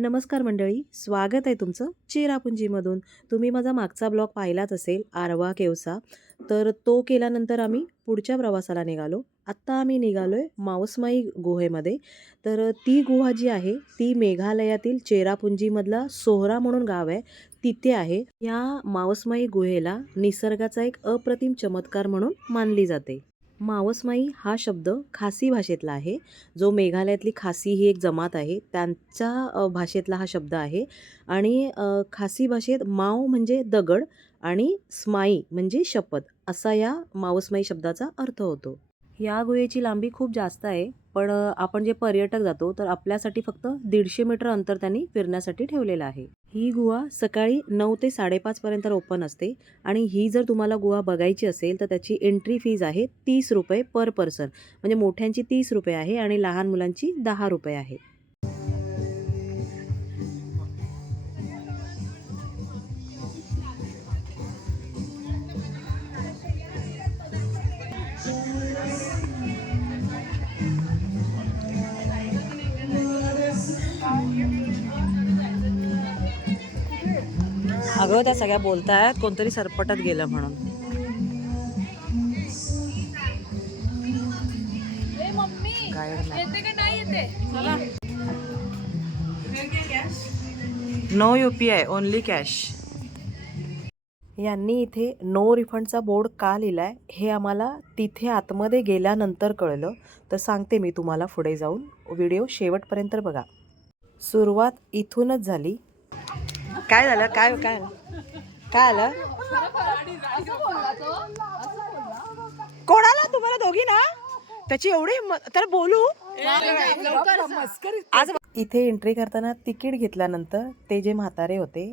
नमस्कार मंडळी, स्वागत आहे तुमचं चेरापुंजीमधून. तुम्ही माझा मागचा ब्लॉग पाहिलाच असेल, आरवा केवसा. तर तो केल्यानंतर आम्ही पुढच्या प्रवासाला निघालो. आत्ता आम्ही निघालो आहे मावसमाई गुहेमध्ये. तर ती गुहा जी आहे ती मेघालयातील चेरापुंजीमधला सोहरा म्हणून गाव आहे, तिथे आहे. या मावसमाई गुहेला निसर्गाचा एक अप्रतिम चमत्कार म्हणून मानली जाते. मावसमाई हा शब्द खासी भाषेतला आहे. जो मेघालयातली खासी ही एक जमात आहे, त्यांच्या भाषेतला हा शब्द आहे. आणि खासी भाषेत माव म्हणजे दगड आणि स्माई म्हणजे शपथ, असा या मावसमाई शब्दाचा अर्थ होतो. या गुहेची लांबी खूप जास्त आहे, पण आपण जे पर्यटक जातो तर आपल्यासाठी फक्त 150 मीटर अंतर त्यांनी फिरण्यासाठी ठेवलेलं आहे. ही गुहा सकाळी 9 ते 5:30 पर्यंत ओपन असते. आणि ही जर तुम्हाला गुहा बघायची असेल तर त्याची एंट्री फीज आहे 30 रुपये पर पर्सन. म्हणजे मोठ्यांची 30 रुपये आहे आणि लहान मुलांची 10 रुपये आहे. अगं त्या सगळ्या बोलतायत कोणतरी सरपटत गेलं म्हणून. No UPI, only cash. यांनी इथे नो रिफंडचा बोर्ड का लिहिलाय हे आम्हाला तिथे आतमध्ये गेल्यानंतर कळलं. तर सांगते मी तुम्हाला पुढे जाऊन. व्हिडिओ शेवटपर्यंत बघा. सुरुवात इथूनच झाली. काय झालं? काय काय काय आलं? कोणाला? तुम्हाला दोघी ना? त्याची एवढी तर बोलू. आज इथे एंट्री करताना तिकीट घेतल्यानंतर ते जे म्हातारे होते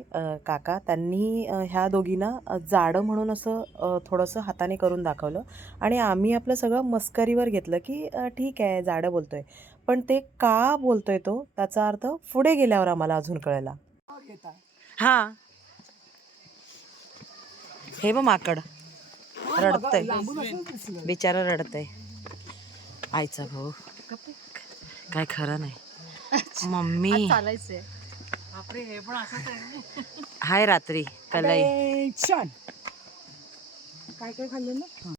काका, त्यांनी ह्या दोघींना जाडं म्हणून असं थोडंसं हाताने करून दाखवलं. आणि आम्ही आपलं सगळं मस्करीवर घेतलं की ठीक आहे, जाडं बोलतोय. पण ते का बोलतोय तो त्याचा अर्थ पुढे गेल्यावर आम्हाला अजून कळला. हा, हे बघ माकड रडतय, बिचारा रडतय. आईचा भाऊ काय खरं नाही. मम्मी हाय रात्री कलाई. काय काय खाल्लं ना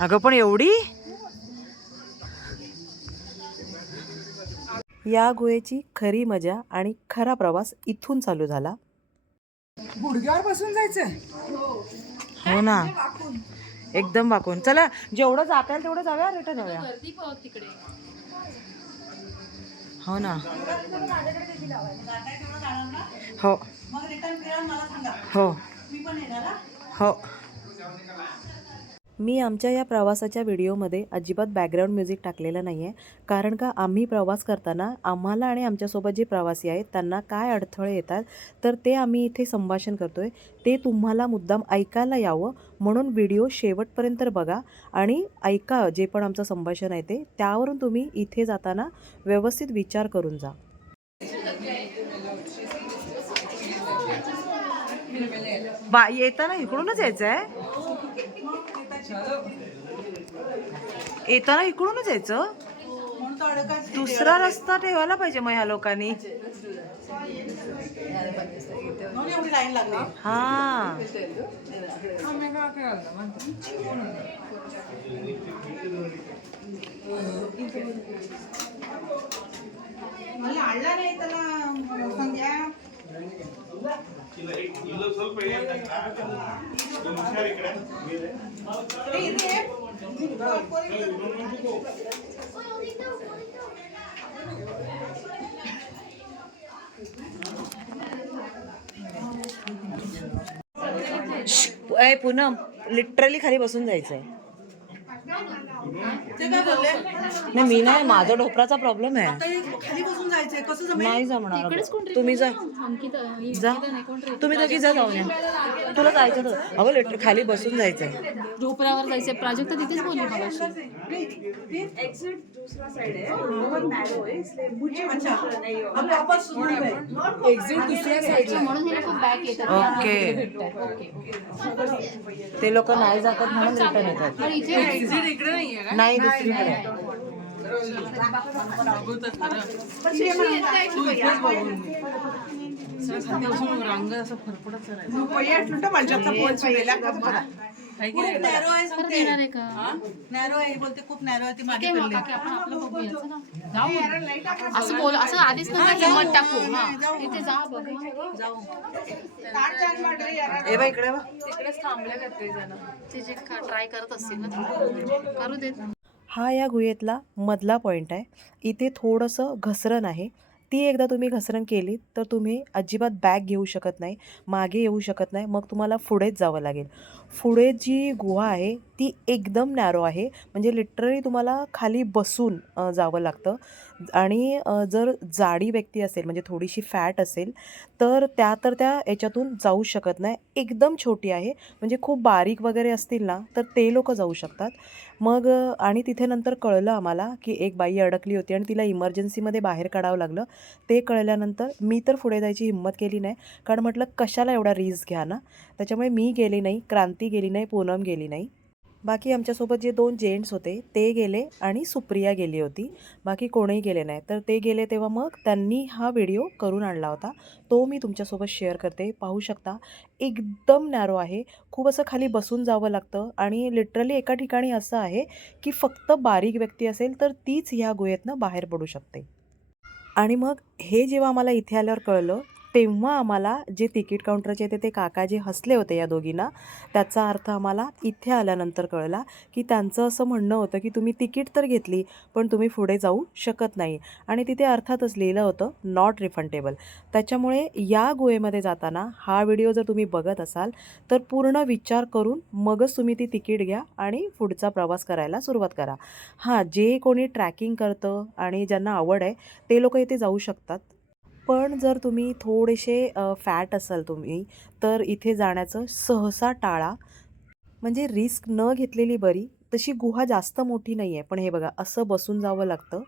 अगं, पण एवढी. या गुहेची खरी मजा आणि खरा प्रवास इथून चालू झाला. गुडघ्यावर बसून जायचं. हो ना, एकदम वाकून. चला, जेवढं जाता येईल तेवढं जाऊया, रिटर्न होऊया. हो ना. हो हो हो. मी आमच्या या प्रवासाच्या व्हिडिओमध्ये अजिबात बॅकग्राऊंड म्युझिक टाकलेलं नाही आहे. कारण का आम्ही प्रवास करताना आम्हाला आणि आमच्यासोबत जे प्रवासी आहेत त्यांना काय अडथळे येतात तर ते आम्ही इथे संभाषण करतो आहे, ते तुम्हाला मुद्दाम ऐकायला यावं म्हणून व्हिडिओ शेवटपर्यंत बघा आणि ऐका. जे पण आमचं संभाषण आहे ते त्यावरून तुम्ही इथे जाताना व्यवस्थित विचार करून जा. येताना इकडूनच यायचं आहे. येताना इकडूनच यायचं. दुसरा रस्ता ठेवायला पाहिजे मग ह्या लोकांनी. हा, पूनम लिटरली खाली बसून जायचंय. नाही, मी नाही, माझा ढोपराचा प्रॉब्लेम आहे. नाही जमणार. तुम्ही जा, तुम्ही दोघी जा, जाऊन या. तुला जायचं तर अगं लिटर खाली बसून जायचंय. ढोपरावर जायचंय. प्राजक्त तिथेच बोलली मगाशी. ओके, ते लोक नाही जातात म्हणून रिटर्न येतात. नाही, दुसरीकडे. खरं देणार आहे का? नॅरो आहे बोलते, खूप नॅरो आहे ती ठीक मागे आहे मग पडली. काकी, आपण आपलं बघूया चला. जाऊ असं बोल, असं आधीच नका हिंमत टाकू. हा इथे जा बघ. ए बाई इकडे बघ. तिकडेच थांबले काही जण, ते जे ट्राय करत असतील ना, करू देत. हा या गुहेतला मधला पॉईंट आहे. इथे थोडंसं घसरण आहे. ती एकदा तुम्ही घसरण केली तर तुम्ही अजिबात बॅक घेऊ शकत नाही, मागे येऊ शकत नाही. मग तुम्हाला पुढेच जावं लागेल. पुढे जी गुहा आहे ती एकदम नॅरो आहे. म्हणजे लिटरली तुम्हाला खाली बसून जावं लागतं. आणि जर जाडी व्यक्ती असेल म्हणजे थोडीशी फॅट असेल तर त्या याच्यातून जाऊ शकत नाही. एकदम छोटी आहे. म्हणजे खूप बारीक वगैरे असतील ना तर ते लोकं जाऊ शकतात. मग आणि तिथे नंतर कळलं आम्हाला की एक बाई अडकली होती आणि तिला इमर्जन्सीमध्ये बाहेर काढावं लागलं. ते कळल्यानंतर मी तर पुढे जायची हिंमत केली नाही, कारण म्हटलं कशाला एवढा रिस्क घ्या ना. त्याच्यामुळे मी गेली नाही, क्रांती गेली नाही, पूनम गेली नाही. बाकी आमच्यासोबत जे 2 जेंट्स होते ते गेले आणि सुप्रिया गेली होती. बाकी कोणीही गेले नाही. तर ते गेले तेव्हा मग त्यांनी हा व्हिडिओ करून आणला होता. तो मी तुमच्यासोबत शेअर करते. पाहू शकता एकदम नॅरो आहे. खूप असं खाली बसून जावं लागतं आणि लिटरली एका ठिकाणी असं आहे की फक्त बारीक व्यक्ती असेल तर तीच ह्या गुहेतनं बाहेर पडू शकते. आणि मग हे जेव्हा आम्हाला इथे आल्यावर कळलं तेव्हा आम्हाला जे तिकीट काउंटरचे ते काका जे हसले होते या दोघींना, त्याचा अर्थ आम्हाला इथे आल्यानंतर कळला की त्यांचं असं म्हणणं होतं की तुम्ही तिकीट तर घेतली पण तुम्ही पुढे जाऊ शकत नाही. आणि तिथे अर्थातच लिहिलं होतं नॉट रिफंडेबल. त्याच्यामुळे या गुहेमध्ये जाताना हा व्हिडिओ जर तुम्ही बघत असाल तर पूर्ण विचार करून मगच तुम्ही ती तिकीट घ्या आणि पुढचा प्रवास करायला सुरुवात करा. हां, जे कोणी ट्रॅकिंग करतं आणि ज्यांना आवड आहे ते लोकं इथे जाऊ शकतात. पण जर तुम्ही थोडेसे फॅट असाल तुम्ही तर इथे जाण्याचं सहसा टाळा. म्हणजे रिस्क न घेतलेली बरी. तशी गुहा जास्त मोठी नाही आहे, पण हे बघा असं बसून जावं लागतं.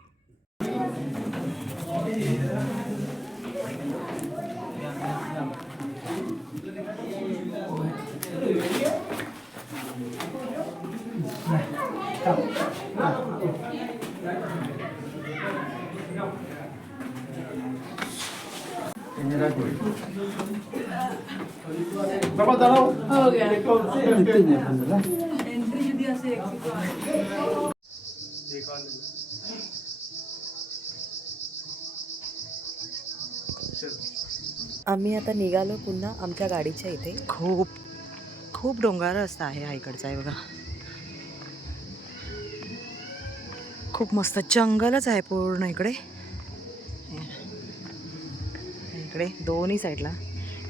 आम्ही आता निघालो पुन्हा आमच्या गाडीच्या इथे. खूप डोंगर रस्ता आहे हा इकडचा आहे बघा. खूप मस्त जंगलच आहे पूर्ण इकडे इकडे दोन्ही साईडला.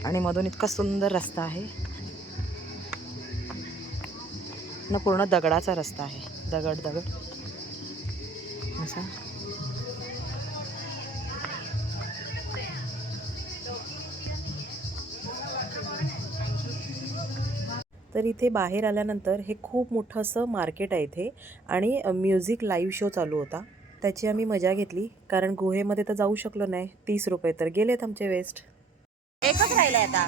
आणि मधून इतका सुंदर रस्ता आहे ना, पूर्ण दगडाचा रस्ता आहे. दगड असा. तर इथे बाहेर आल्यानंतर हे खूप मोठं असं मार्केट आहे इथे. आणि म्युझिक लाईव्ह शो चालू होता. त्याची आम्ही मजा घेतली, कारण गुहेमध्ये तर जाऊ शकलो नाही. 30 रुपये तर गेलेत आमचे वेस्ट. एकच राहिलंय आता.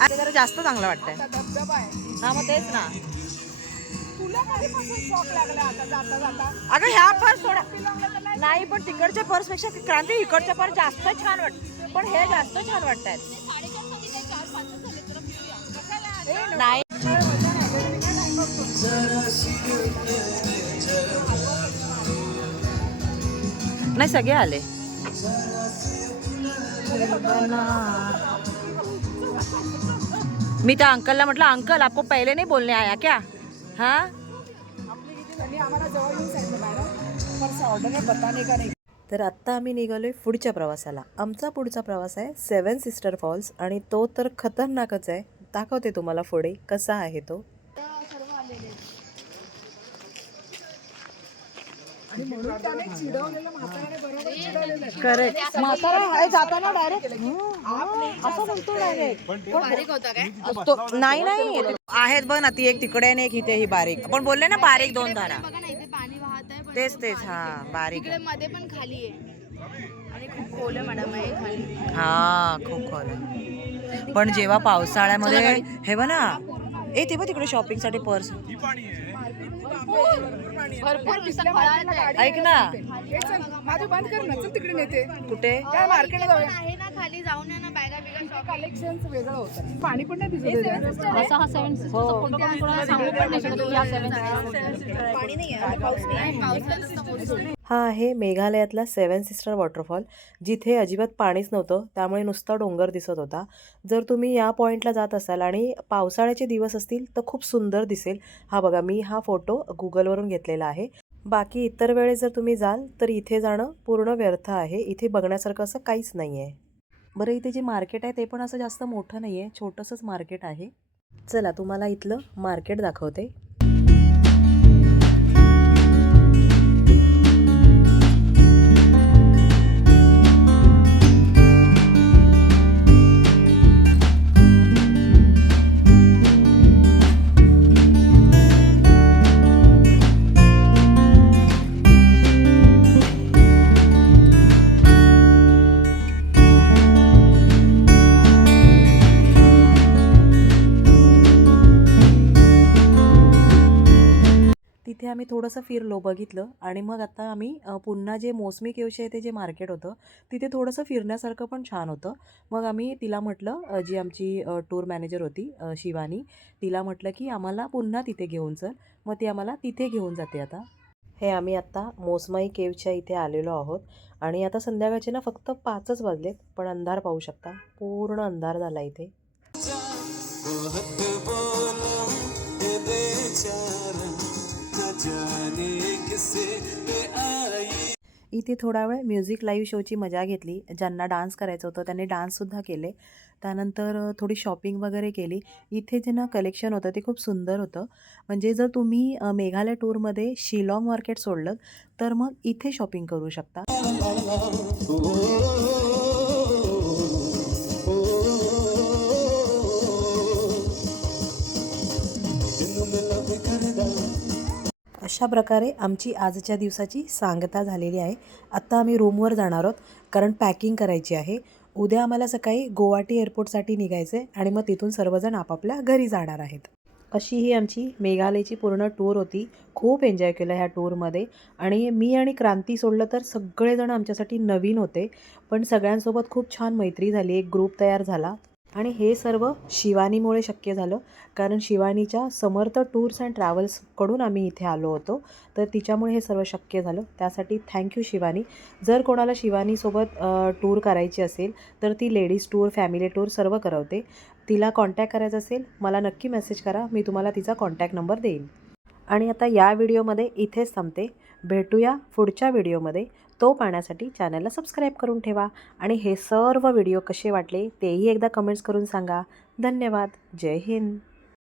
आता जरा जास्त चांगलं वाटतंय. धबधबा आहे. हा मग तेच ना. तुला कधीपासून शॉक लागला आता जाता जाता? अगं ह्या पर्स थोडा नाही, पण तिकडच्या पर्सपेक्षा क्रांती इकडच्या पर्स जास्त छान वाटत. पण हे जास्त छान वाटतात. नाही नाही सगळे आले. मी त्या अंकलला म्हटलं अंकल आपको पहले नहीं बोलने आया क्या. हाँ त्यांनी आम्हाला जवळ येऊन सांगितलं मॅडम पर्स ऑर्डर आहे बताने का नाही. तर आत्ता आम्ही निघालो आहे पुढच्या प्रवासाला. आमचा पुढचा प्रवास आहे 7 सिस्टर फॉल्स आणि तो तर खतरनाकच आहे. दाखवते तुम्हाला पुढे कसा आहे तो. आणि म्हणून त्याने चिडवलेलं म्हाताऱ्याने बरोबर चिडवलेलं आहे. करेक्ट. म्हातारा आहे जाताना डायरेक्ट असं म्हणतो डायरेक्ट. तो नाही नाही आहेत बघ ना, ती एक तिकडे आणि एक इथे ही बारीक. आपण बोलले ना बारीक 2 धारा. बघा ना इथे पाणी वाहत आहे, पण तेच हा बारीक. तिकडे मध्ये पण खाली आहे आणि खूप खोल आहे मॅडम आहे खाली. हा खूप खोल आहे. पण जेव्हा पावसाळ्यामध्ये हे बघ ना ए ते बघ तिकडे शॉपिंगसाठी पर्स. भरपूर नुसतं फळाचं आहे. ऐक ना. हे चल माझं बंद कर ना, चल तिकडे नेते कुठे? काय मार्केटला जाऊया. आहे ना खाली जाऊन या ना बॅगा बिगा कलेक्शन वेगळं होतं, पाणी पण नाही भिजवलं त्याला. असा हा 7 सिस्टरचा फोटो काढून कोणाला सांगू पण नाही शकत की हा 7 पाणी नाही आहे, पाऊस नाही. पाऊस हा आहे मेघालयातला 7 सिस्टर वॉटरफॉल, जिथे अजिबात पाणीच नव्हतं, त्यामुळे नुसता डोंगर दिसत होता. जर तुम्ही या पॉईंटला जात असाल आणि पावसाळ्याचे दिवस असतील तर खूप सुंदर दिसेल. हा बघा, मी हा फोटो गुगलवरून घेतलेला आहे. बाकी इतर वेळेस जर तुम्ही जाल तर इथे जाणं पूर्ण व्यर्थ आहे. इथे बघण्यासारखं असं काहीच नाही आहे. बरं, इथे जे मार्केट आहे ते पण असं जास्त मोठं नाही आहे, छोटंसंच मार्केट आहे. चला तुम्हाला इथलं मार्केट दाखवते. तिथे आम्ही थोडंसं फिरलो, बघितलं आणि मग आता आम्ही पुन्हा जे मौसमी केवचे आहे ते जे मार्केट होतं तिथे थोडंसं फिरण्यासारखं पण छान होतं. मग आम्ही तिला म्हटलं, जी आमची टूर मॅनेजर होती शिवानी, तिला म्हटलं की आम्हाला पुन्हा तिथे घेऊन चल. मग ती आम्हाला तिथे घेऊन जाते. आता हे आम्ही आत्ता मोसमाई केवच्या इथे आलेलो आहोत आणि आता संध्याकाळचे ना फक्त 5च वाजलेत, पण अंधार पाहू शकता, पूर्ण अंधार झाला इथे. इथे थोडा वेळ म्युझिक लाईव्ह शोची मजा घेतली. ज्यांना डान्स करायचं होतं त्यांनी डान्ससुद्धा केले. त्यानंतर थोडी शॉपिंग वगैरे केली. इथे जे ना कलेक्शन होतं ते खूप सुंदर होतं. म्हणजे जर तुम्ही मेघालय टूरमध्ये शिलाँग मार्केट सोडलं तर मग इथे शॉपिंग करू शकता. अशा प्रकारे आमची आजच्या दिवसाची सांगता झालेली आहे. आत्ता आम्ही रूमवर जाणार आहोत कारण पॅकिंग करायची आहे. उद्या आम्हाला सकाळी गुवाहाटी एअरपोर्टसाठी निघायचं आहे आणि मग तिथून सर्वजण आपापल्या घरी जाणार आहेत. अशी ही आमची मेघालयची पूर्ण टूर होती. खूप एन्जॉय केलं ह्या टूरमध्ये आणि मी आणि क्रांती सोडलं तर सगळेजण आमच्यासाठी नवीन होते, पण सगळ्यांसोबत खूप छान मैत्री झाली, एक ग्रुप तयार झाला आणि हे सर्व शिवानीमुळे शक्य झालं. कारण शिवानीच्या समर्थ टूर्स अँड ट्रॅव्हल्सकडून आम्ही इथे आलो होतो, तर तिच्यामुळे हे सर्व शक्य झालं. त्यासाठी थँक्यू शिवानी. जर कोणाला शिवानीसोबत टूर करायची असेल तर ती लेडीज टूर, फॅमिली टूर सर्व करवते. तिला कॉन्टॅक्ट करायचा असेल मला नक्की मेसेज करा, मी तुम्हाला तिचा कॉन्टॅक्ट नंबर देईन. आणि आता या व्हिडिओमध्ये इथेच थांबते. भेटूया पुढच्या व्हिडिओमध्ये. तो पाहण्यासाठी चॅनलला सबस्क्राईब करून ठेवा आणि हे सर्व व्हिडिओ कसे वाटले तेही एकदा कमेंट्स करून सांगा. धन्यवाद. जय हिंद.